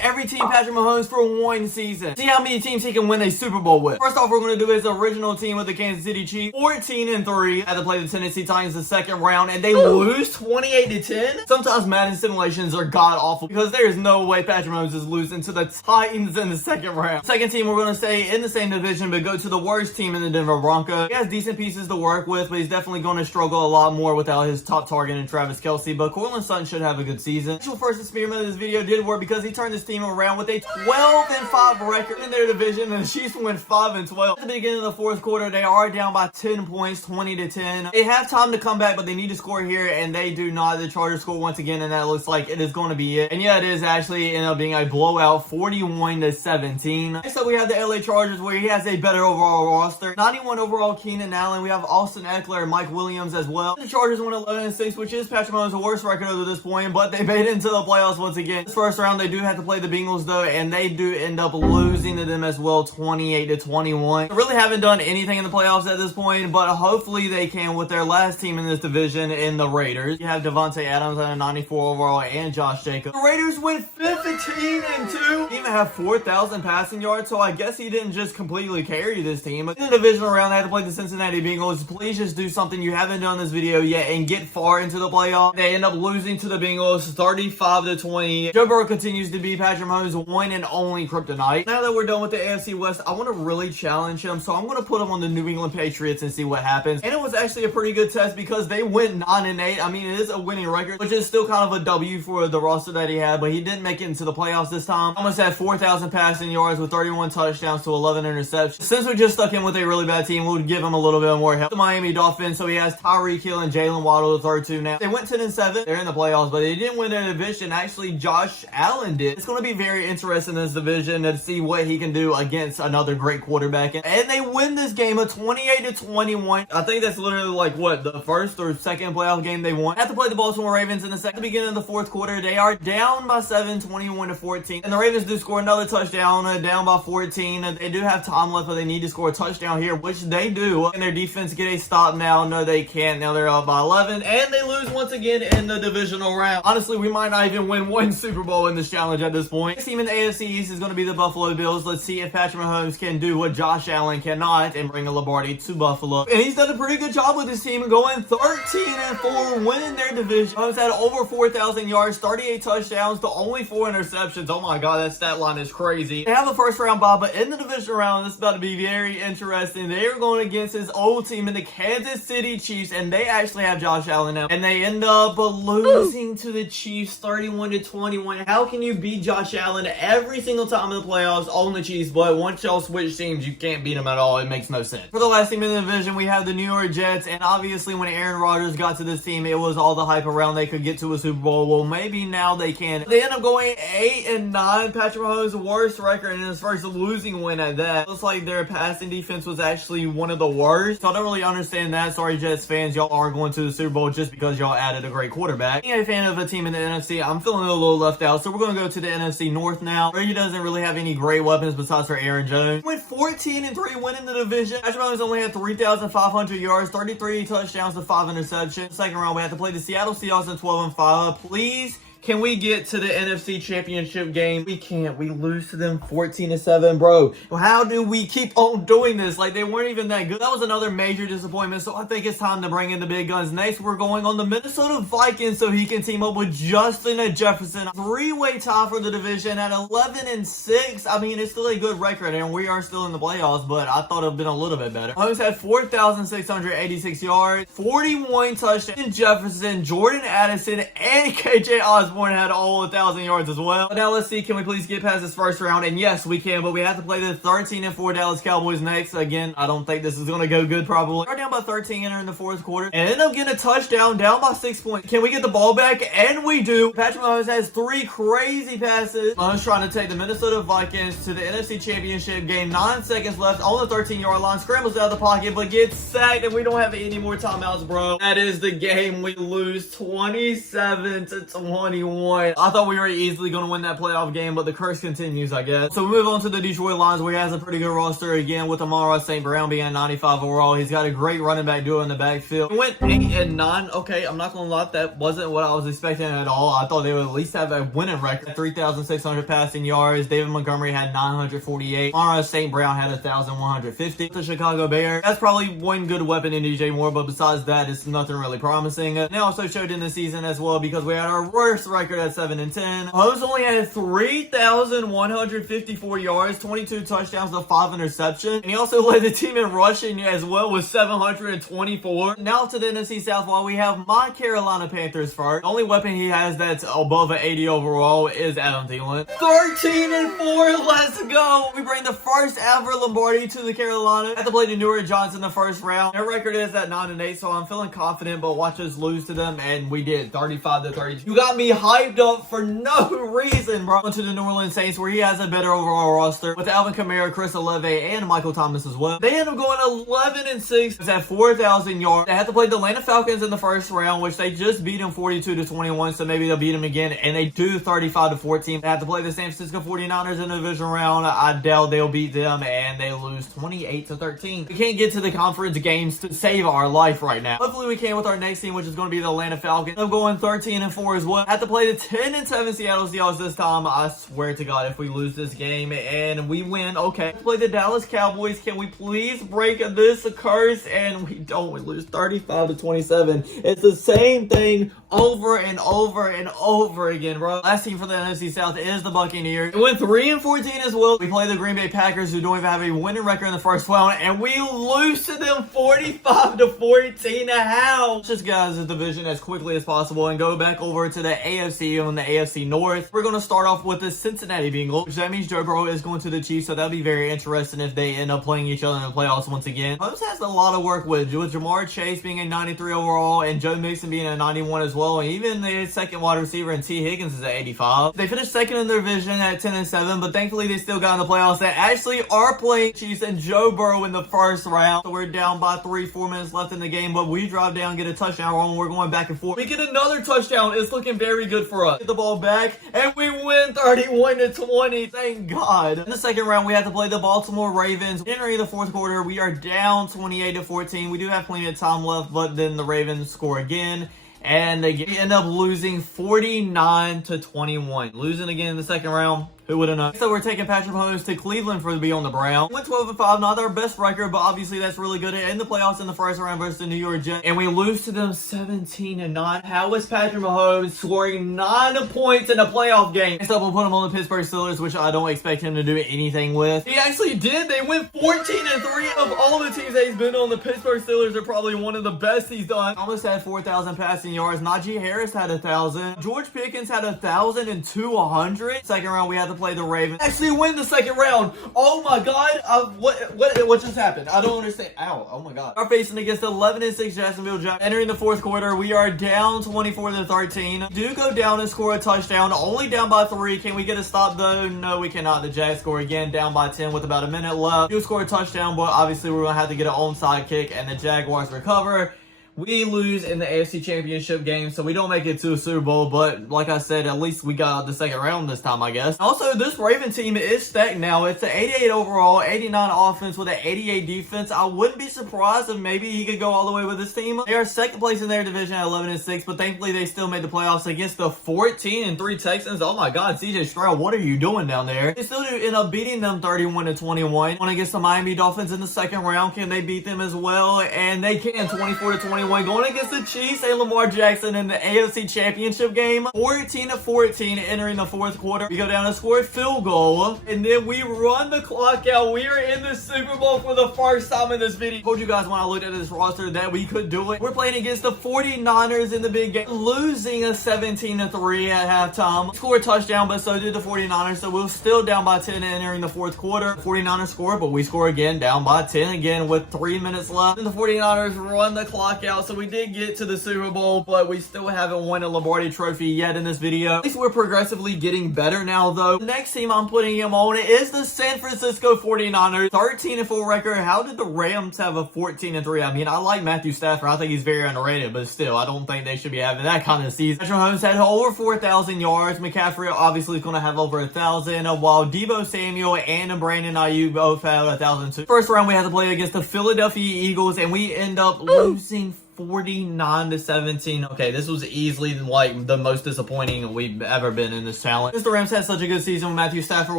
every team Patrick Mahomes for one season. See how many teams he can win a Super Bowl with. First off, we're going to do his original team with the Kansas City Chiefs, 14-3. Had to play the Tennessee Titans the second round, and they lose 28-10. Sometimes Madden simulations are god awful because there is no way Patrick Mahomes is losing to the Titans in the second round. Second team, we're going to stay in the same division, but go to the worst team in the Denver Broncos. He has decent pieces to work with, but he's definitely going to struggle a lot more without his top target in Travis Kelce. But Courtland Sutton should have a good season. The actual first experiment of this video did work because he turned his team around with a 12-5 record in their division, and the Chiefs went 5-12. At the beginning of the fourth quarter, they are down by 10 points, 20-10. They have time to come back, but they need to score here, and they do not. The Chargers score once again, and that looks like it is going to be it. And yeah, it is actually end up being a blowout, 41-17. Next up, we have the LA Chargers, where he has a better overall roster. 91 overall, Keenan Allen. We have Austin Eckler and Mike Williams as well. The Chargers went 11-6, which is Patrick Mahomes' worst record up to this point, but they made it into the playoffs once again. This first round, they do have to play the Bengals, though, and they do end up losing to them as well, 28-21. They really haven't done anything in the playoffs at this point, but hopefully they can with their last team in this division in the Raiders. You have Devontae Adams at a 94 overall and Josh Jacobs. The Raiders went 15-2. They even have 4,000 passing yards, so I guess he didn't just completely carry this team. But in the divisional round, they had to play the Cincinnati Bengals. Please just do something you haven't done in this video yet and get far into the playoffs. They end up losing to the Bengals 35-20. Joe Burrow continues to be Patrick Mahomes' one and only kryptonite. Now that we're done with the AFC West, I want to really challenge him, so I'm going to put him on the New England Patriots and see what happens. And it was actually a pretty good test because they went 9-8. I mean, it is a winning record, which is still kind of a W for the roster that he had, but he didn't make it into the playoffs this time. Almost had 4,000 passing yards with 31 touchdowns to 11 interceptions. Since we just stuck in with a really bad team, we'll give him a little bit more help. The Miami Dolphins, so he has Tyreek Hill and Jalen Waddle the third two now. They went 10-7. They're in the playoffs, but they didn't win their division. Actually, Josh Allen did. It's going to be very interesting in this division to see what he can do against another great quarterback. And they win this game of 28-21. I think that's literally like what, the first or second playoff game they won. Have to play the Baltimore Ravens in the second beginning of the fourth quarter. They are down by 7, 21-14. And the Ravens do score another touchdown, down by 14. They do have time left, but they need to score a touchdown here, which they do. And their defense get a stop now. No, they can't. Now they're up by 11. And they lose once again in the divisional round. Honestly, we might not even win one Super Bowl in this challenge at this point. Next team in the AFC East is going to be the Buffalo Bills. Let's see if Patrick Mahomes can do what Josh Allen cannot and bring a Lombardi to Buffalo. And he's done a pretty good job with his team going 13-4, winning their division. Mahomes had over 4,000 yards, 38 touchdowns to only 4 interceptions. Oh my god, that stat line is crazy. They have a first round bye, but in the division round, this is about to be very interesting. They are going against his old team in the Kansas City Chiefs, and they actually have Josh Allen now. And they end up losing to the Chiefs 31-21. How can you beat Josh Allen every single time in the playoffs on the Chiefs, but once y'all switch teams, you can't beat them at all? It makes no sense. For the last team in the division, we have the New York Jets, and obviously when Aaron Rodgers got to this team, it was all the hype around they could get to a Super Bowl. Well, maybe now they can. They end up going 8-9. Patrick Mahomes' worst record in his first losing win at that. Looks like their passing defense was actually one of the worst, so I don't really understand that. Sorry, Jets fans, y'all are going to the Super Bowl just because y'all added a great quarterback. Being a fan of a team in the NFC, I'm feeling a little left out, so we're going to go to the NFC North now. Brady doesn't really have any great weapons besides for Aaron Jones. He went 14-3 winning the division. Patrick Mahomes only had 3,500 yards, 33 touchdowns to 5 interceptions. Second round, we have to play the Seattle Seahawks in 12-5. Please, can we get to the NFC Championship game? We can't. We lose to them 14-7, bro. How do we keep on doing this? Like, they weren't even that good. That was another major disappointment, so I think it's time to bring in the big guns. Next, we're going on the Minnesota Vikings so he can team up with Justin Jefferson. Three-way tie for the division at 11-6. I mean, it's still a good record, and we are still in the playoffs, but I thought it would have been a little bit better. Mahomes had 4,686 yards, 41 touchdowns. Jefferson, Jordan Addison, and KJ Osborne had all 1,000 yards as well. But now let's see, can we please get past this first round? And yes, we can, but we have to play the 13-4 Dallas Cowboys next. Again, I don't think this is going to go good probably. We're down by 13 entering the fourth quarter and end up getting a touchdown, down by 6 points. Can we get the ball back? And we do. Patrick Mahomes has 3 crazy passes. Mahomes trying to take the Minnesota Vikings to the NFC Championship game. 9 seconds left on the 13-yard line. Scrambles out of the pocket, but gets sacked, and we don't have any more timeouts, bro. That is the game. We lose 27-20. 21. I thought we were easily going to win that playoff game, but the curse continues, I guess. So we move on to the Detroit Lions, where he has a pretty good roster again, with Amon-Ra St. Brown being 95 overall. He's got a great running back duo in the backfield. He went 8-9. Okay, I'm not going to lie, that wasn't what I was expecting at all. I thought they would at least have a winning record. 3,600 passing yards. David Montgomery had 948. Amon-Ra St. Brown had 1,150. The Chicago Bears, that's probably one good weapon in DJ Moore, but besides that, it's nothing really promising. They also showed in the season as well, because we had our worst record at 7-10. Mahomes only had 3,154 yards, 22 touchdowns to 5 interceptions, and he also led the team in rushing as well with 724. Now to the NFC South, while we have my Carolina Panthers first. The only weapon he has that's above an 80 overall is Adam Thielen. 13-4, let's go! We bring the first ever Lombardi to the Carolina. Had to play the New York Giants in the first round. Their record is at 9-8, so I'm feeling confident, but watch us lose to them, and we did, 35-32. You got me hyped up for no reason, bro. Went to the New Orleans Saints, where he has a better overall roster with Alvin Kamara, Chris Olave, and Michael Thomas as well. They end up going 11-6. It's at 4,000 yards. They had to play the Atlanta Falcons in the first round, which they just beat them 42-21, so maybe they'll beat them again, and they do 35-14. They have to play the San Francisco 49ers in the division round. I doubt they'll beat them, and they lose 28-13. We can't get to the conference games to save our life right now. Hopefully we can with our next team, which is going to be the Atlanta Falcons. I'm going 13-4 as well. Have to play the 10-7 Seattle Seahawks this time. I swear to God, if we lose this game and we win, okay. Play the Dallas Cowboys. Can we please break this curse? And we don't. We lose 35-27. It's the same thing over and over and over again, bro. Last team for the NFC South is the Buccaneers. It went 3-14 as well. We play the Green Bay Packers, who don't even have a winning record in the first round, and we lose to them 45-14. How? Let's just get out of this division as quickly as possible and go back over to the AFC on the AFC North. We're going to start off with the Cincinnati Bengals, which that means Joe Burrow is going to the Chiefs, so that'll be very interesting if they end up playing each other in the playoffs once again. Mahomes has a lot of work with Jamar Chase being a 93 overall and Joe Mixon being a 91 as well, and even the second wide receiver and T. Higgins is at 85. They finished second in their division at 10-7, but thankfully they still got in the playoffs. They actually are playing Chiefs and Joe Burrow in the first round, so we're down by 3-4 minutes left in the game, but we drive down, get a touchdown wrong. We're going back and forth. We get another touchdown. It's looking very good for us. Get the ball back, and we win 31-20. Thank God. In the second round, we had to play the Baltimore Ravens. Entering the fourth quarter, we are down 28-14. We do have plenty of time left, but then the Ravens score again, and they end up losing 49-21. Losing again in the second round. Who would have known? So we're taking Patrick Mahomes to Cleveland for to be on the Browns. Went 12-5, not our best record, but obviously that's really good in the playoffs in the first round versus the New York Jets. And we lose to them 17-9. How is Patrick Mahomes scoring 9 points in a playoff game? Next up, we'll put him on the Pittsburgh Steelers, which I don't expect him to do anything with. He actually did. They went 14-3. Of all the teams that he's been on, the Pittsburgh Steelers are probably one of the best he's done. Almost had 4,000 passing yards. Najee Harris had 1,000. George Pickens had 1,200. Second round, we had to play the Ravens. Actually win the second round. Oh my God. What just happened? I don't understand. Ow. Oh my God. We're facing against 11-6 Jacksonville Jaguars. Entering the fourth quarter, we are down 24-13. Do go down and score a touchdown. Only down by 3. Can we get a stop though? No, we cannot. The Jags score again, down by 10 with about a minute left. Do score a touchdown, but obviously we're going to have to get an onside kick, and the Jaguars recover. We lose in the AFC Championship game, so we don't make it to a Super Bowl, but like I said, at least we got the second round this time, I guess. Also, this Raven team is stacked now. It's an 88 overall, 89 offense with an 88 defense. I wouldn't be surprised if maybe he could go all the way with this team. They are second place in their division at 11-6, but thankfully they still made the playoffs against the 14-3 Texans. Oh my God, CJ Stroud, what are you doing down there? They still do end up beating them 31-21. When against the Miami Dolphins in the second round, can they beat them as well? And they can, 24-21. Going against the Chiefs and Lamar Jackson in the AFC Championship game. 14-14 entering the fourth quarter. We go down and score a field goal, and then we run the clock out. We are in the Super Bowl for the first time in this video. I told you guys when I looked at this roster that we could do it. We're playing against the 49ers in the big game, losing a 17-3 at halftime. Score a touchdown, but so did the 49ers, so we're still down by 10 entering the fourth quarter. 49ers score, but we score again, down by 10 again with 3 minutes left. And the 49ers run the clock out. out. So we did get to the Super Bowl, but we still haven't won a Lombardi trophy yet in this video. At least we're progressively getting better now, though. The next team I'm putting him on is the San Francisco 49ers. 13-4 record. How did the Rams have a 14-3? I mean, I like Matthew Stafford. I think he's very underrated, but still, I don't think they should be having that kind of season. Patrick Mahomes had over 4,000 yards. McCaffrey obviously is going to have over 1,000, while Deebo Samuel and Brandon Ayuk both have 1,002. First round, we had to play against the Philadelphia Eagles, and we end up losing 49-17. Okay, this was easily like the most disappointing we've ever been in this challenge. Since the Rams had such a good season with Matthew Stafford,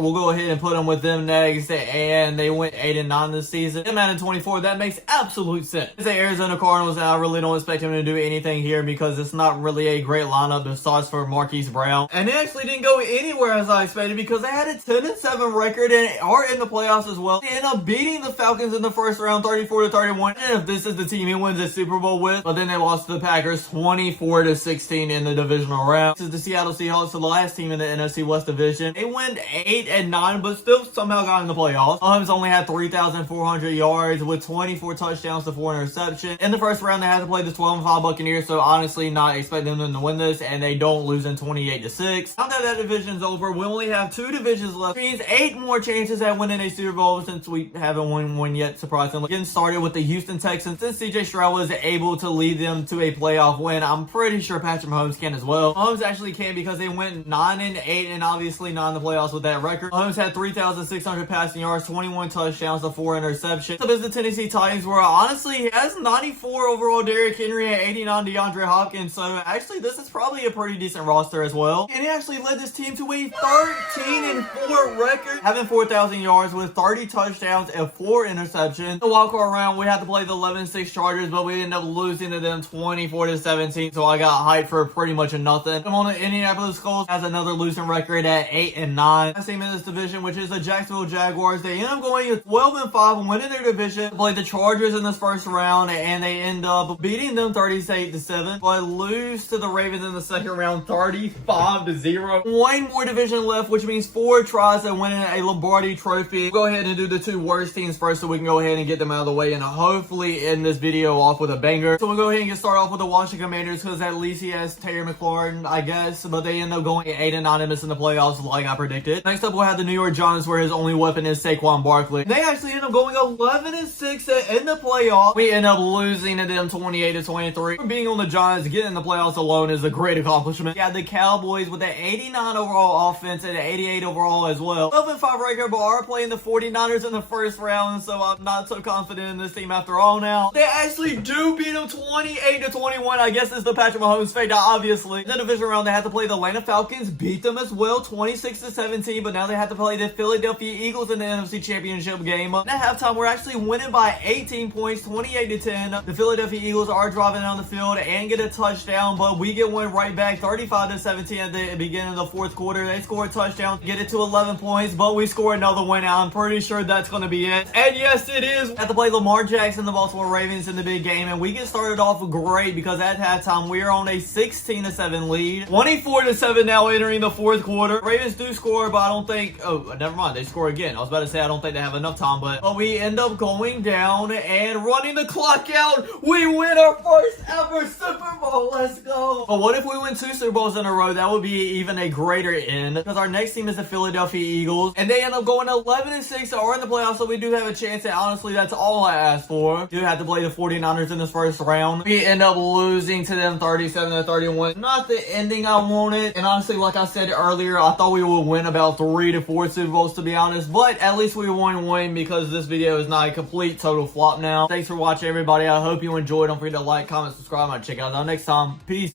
we'll go ahead and put them with them next, and they went 8-9 this season. Them at 24, that makes absolute sense. It's the Arizona Cardinals, and I really don't expect him to do anything here because it's not really a great lineup besides for Marquise Brown. And they actually didn't go anywhere as I expected because they had a 10-7 record and are in the playoffs as well. They end up beating the Falcons in the first round 34-31. And if this is the team he wins the Super Bowl with, but then they lost to the Packers 24-16 in the divisional round. This is the Seattle Seahawks, the last team in the NFC West division. They went 8-9, but still somehow got in the playoffs. Mahomes only had 3,400 yards with 24 touchdowns to 4 interceptions. In the first round, they had to play the 12-5 Buccaneers, so honestly, not expecting them to win this, and they don't lose in 28-6. Now that division's over, we only have 2 divisions left. Which means 8 more chances at winning a Super Bowl since we haven't won one yet, surprisingly. Getting started with the Houston Texans. Since CJ Stroud was able to lead them to a playoff win, I'm pretty sure Patrick Mahomes can as well. Mahomes actually can because they went 9-8 and obviously not in the playoffs with that record. Mahomes had 3,600 passing yards, 21 touchdowns to 4 interceptions. So the Tennessee Titans were honestly, he has 94 overall Derrick Henry and 89 DeAndre Hopkins. So actually this is probably a pretty decent roster as well. And he actually led this team to a 13-4 record, having 4,000 yards with 30 touchdowns and 4 interceptions. The wildcard round, we had to play the 11-6 Chargers, but we ended up losing to them 24-17, so I got hyped for pretty much a nothing. I'm on the Indianapolis Colts, has another losing record at 8-9. Last team in this division, which is the Jacksonville Jaguars, they end up going 12-5 and winning their division. They played the Chargers in this first round, and they end up beating them 38-7, but lose to the Ravens in the second round 35-0. One more division left, which means 4 tries at winning a Lombardi trophy. We'll go ahead and do the 2 worst teams first so we can go ahead and get them out of the way and hopefully end this video off with a banger. So we'll go ahead and get started off with the Washington Commanders because at least he has Terry McLaurin, I guess, but they end up going 8-9 and missing the playoffs like I predicted. Next up, we'll have the New York Giants where his only weapon is Saquon Barkley. They actually end up going 11-6 in the playoffs. We end up losing to them 28-23. Being on the Giants, getting in the playoffs alone is a great accomplishment. Yeah, the Cowboys with an 89 overall offense and an 88 overall as well. 11-5 record, but are playing the 49ers in the first round, so I'm not so confident in this team after all now. They actually do beat them 28-21. I guess it's the Patrick Mahomes fate, obviously. In the division round, they had to play the Atlanta Falcons, beat them as well, 26-17, but now they have to play the Philadelphia Eagles in the NFC Championship game. At halftime, we're actually winning by 18 points, 28-10. The Philadelphia Eagles are driving down the field and get a touchdown, but we get one right back, 35-17 at the beginning of the fourth quarter. They score a touchdown, get it to 11 points, but we score another one. I'm pretty sure that's going to be it. And yes, it is. We have to play Lamar Jackson, the Baltimore Ravens in the big game, and we get started off great because at halftime we are on a 16-7 lead. 24-7 now entering the fourth quarter. Ravens do score, but I don't think, oh, never mind, they score again. I was about to say I don't think they have enough time, but we end up going down and running the clock out. We win our first ever Super Bowl. Let's go. But what if we win 2 Super Bowls in a row? That would be even a greater end because our next team is the Philadelphia Eagles, and they end up going 11-6, are in the playoffs, so we do have a chance, and honestly, that's all I asked for. We do have to play the 49ers in this first round. We end up losing to them 37-31. Not the ending I wanted, and honestly, like I said earlier, I thought we would win about 3 to 4 Super Bowls, to be honest, but at least we won one because this video is not a complete total flop now. Thanks for watching, everybody. I hope you enjoyed. Don't forget to like, comment, subscribe, and check out next time. Peace.